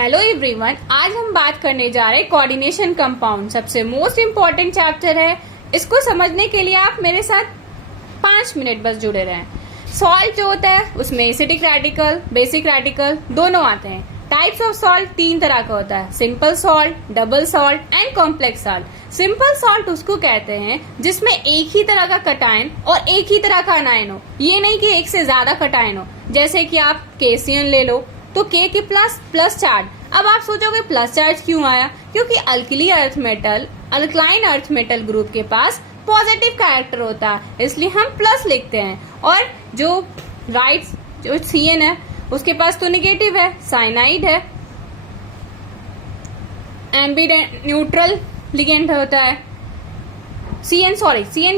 Hello everyone, आज हम बात करने जा रहे हैं कोऑर्डिनेशन कंपाउंड। सबसे मोस्ट इम्पोर्टेंट चैप्टर है। इसको समझने के लिए आप मेरे साथ 5 मिनट बस जुड़े रहें। सॉल्ट जो होता है उसमें एसिडिक रेडिकल, बेसिक रेडिकल दोनों आते हैं। टाइप्स ऑफ सॉल्ट 3 तरह का होता है, simple salt, double salt and complex salt. Simple salt उसको कहते हैं जिसमें एक ही तरह का कटायन और एक ही तरह का अनायन हो। ये नहीं कि एक से ज्यादा कटायन हो। जैसे कि आप केसियन ले लो तो के के प्लस चार्ज। अब आप सोचोगे प्लस चार्ज क्यों आया? क्योंकि अल्कलाइन अर्थ मेटल ग्रुप के पास पॉजिटिव कैरेक्टर होता है, इसलिए हम प्लस लिखते हैं। और जो CN है उसके पास तो निगेटिव है, साइनाइड है, एम्बिडेंट न्यूट्रल लिगेंड होता है। CN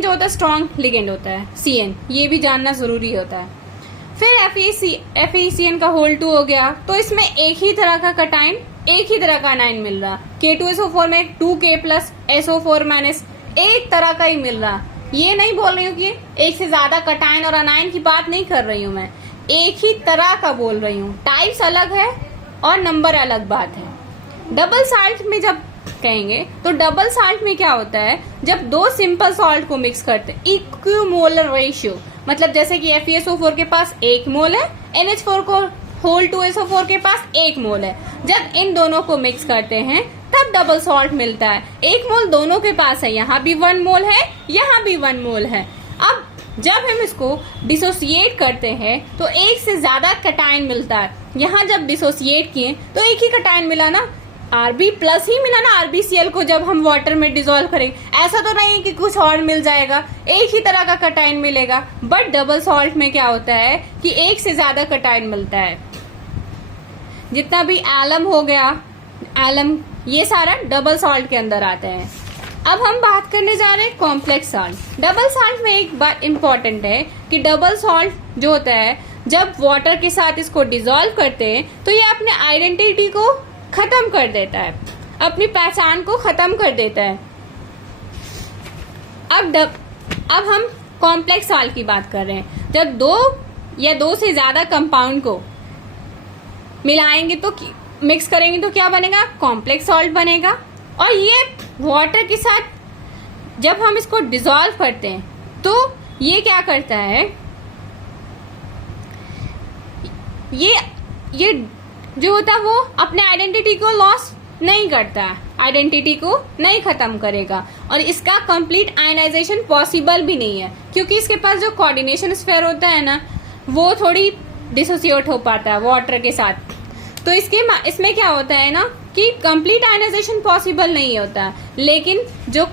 जो होता है स्ट्रॉन्ग लिगेंड होता है CN, ये भी जानना जरूरी होता है। फिर FeCN का होल 2 हो गया, तो इसमें एक ही तरह का कटाइन, एक ही तरह का अनाइन मिल रहा। K2SO4 में 2K प्लस SO4 माइनस एक तरह का ही मिल रहा। ये नहीं बोल रही हूँ कि एक से ज्यादा कटाइन और अनाइन की बात नहीं कर रही हूँ मैं, एक ही तरह का बोल रही हूँ। टाइप्स अलग है और नंबर अलग बात है। डबल साल्ट में जब कहेंगे तो डबल साल्ट में क्या होता है, जब दो सिंपल सॉल्ट को मिक्स करते हैं, इक्विमोलर रेशियो, मतलब जैसे कि FeSO4 के पास 1 मोल है, NH4 को होल 2SO4 के पास 1 मोल है। जब इन दोनों को मिक्स करते हैं तब डबल सॉल्ट मिलता है। 1 मोल दोनों के पास है, यहाँ भी 1 मोल है, यहाँ भी 1 मोल है। अब जब हम इसको डिसोसिएट करते हैं तो एक से ज्यादा कटायन मिलता है। यहाँ जब डिसोसिएट किए तो एक ही कटायन मिला ना, Rb प्लस ही मिला ना RbCl को जब हम वाटर में डिसॉल्व करेंगे। ऐसा तो नहीं है कि कुछ और मिल जाएगा, एक ही तरह का कटायन मिलेगा। बट डबल सॉल्ट में क्या होता है कि एक से ज्यादा कटायन मिलता है। जितना भी एलम हो गया, एलम, ये सारा डबल सॉल्ट के अंदर आते हैं। अब हम बात करने जा रहे हैं कॉम्प्लेक्स सॉल्ट। डबल सॉल्ट में एक बात इंपॉर्टेंट है कि डबल सॉल्ट जो होता है जब वाटर के साथ इसको डिसॉल्व करते हैं तो ये अपने आइडेंटिटी को खत्म कर देता है, अपनी पहचान को खत्म कर देता है। अब हम कॉम्प्लेक्स सॉल्ट की बात कर रहे हैं। जब दो या दो से ज्यादा कंपाउंड को मिलाएंगे तो मिक्स करेंगे तो क्या बनेगा? कॉम्प्लेक्स सॉल्ट बनेगा। और ये वाटर के साथ जब हम इसको डिसॉल्व करते हैं तो ये क्या करता है, ये जो होता है वो अपने आइडेंटिटी को लॉस नहीं करता, आइडेंटिटी को नहीं खत्म करेगा। और इसका कंप्लीट आयनाइजेशन पॉसिबल भी नहीं है, क्योंकि इसके पास जो कोऑर्डिनेशन स्फीयर होता है ना, वो थोड़ी डिसोसिएट हो पाता है वाटर के साथ। तो इसमें क्या होता है ना कि कंप्लीट आयनाइजेशन पॉसिबल नहीं होता। लेकिन जो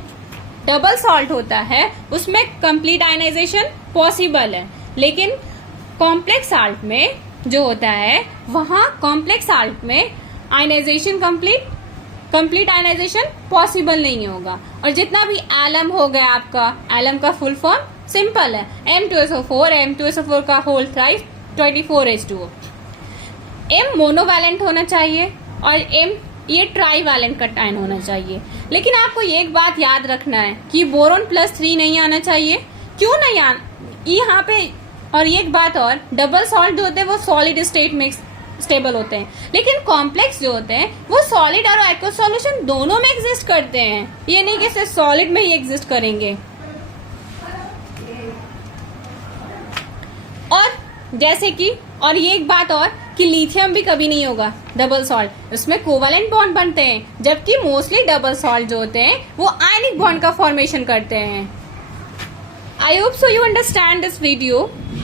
डबल सॉल्ट होता है उसमें कंप्लीट आयनाइजेशन पॉसिबल है। लेकिन कॉम्प्लेक्स सॉल्ट में जो होता है, वहां कॉम्प्लेक्स सॉल्ट में आयनाइजेशन कंप्लीट आयनाइजेशन पॉसिबल नहीं होगा। और जितना भी एलम हो गया, आपका एलम का फुल फॉर्म सिंपल है M2SO4 का whole thrice 24H2O। M monovalent होना चाहिए और M ये ट्राईवैलेंट कटायन होना चाहिए। लेकिन आपको ये एक बात याद रखना है कि बोरोन +3 नहीं आना चाहिए। क्यों नहीं आना यहाँ पे? और ये एक बात और, डबल सॉल्ट जो होते हैं वो सॉलिड स्टेट में स्टेबल होते हैं, लेकिन कॉम्प्लेक्स जो होते हैं वो सॉलिड और एक्वस सॉल्यूशन दोनों में एग्जिस्ट करते हैं। ये नहीं कि सिर्फ सॉलिड में ही एग्जिस्ट करेंगे। और जैसे कि और ये एक बात और कि लिथियम भी कभी नहीं होगा डबल सॉल्ट, उसमें कोवैलेंट बॉन्ड बनते हैं, जबकि मोस्टली डबल सॉल्ट जो होते हैं वो आयनिक बॉन्ड का फॉर्मेशन करते हैं। I hope so you understand this video.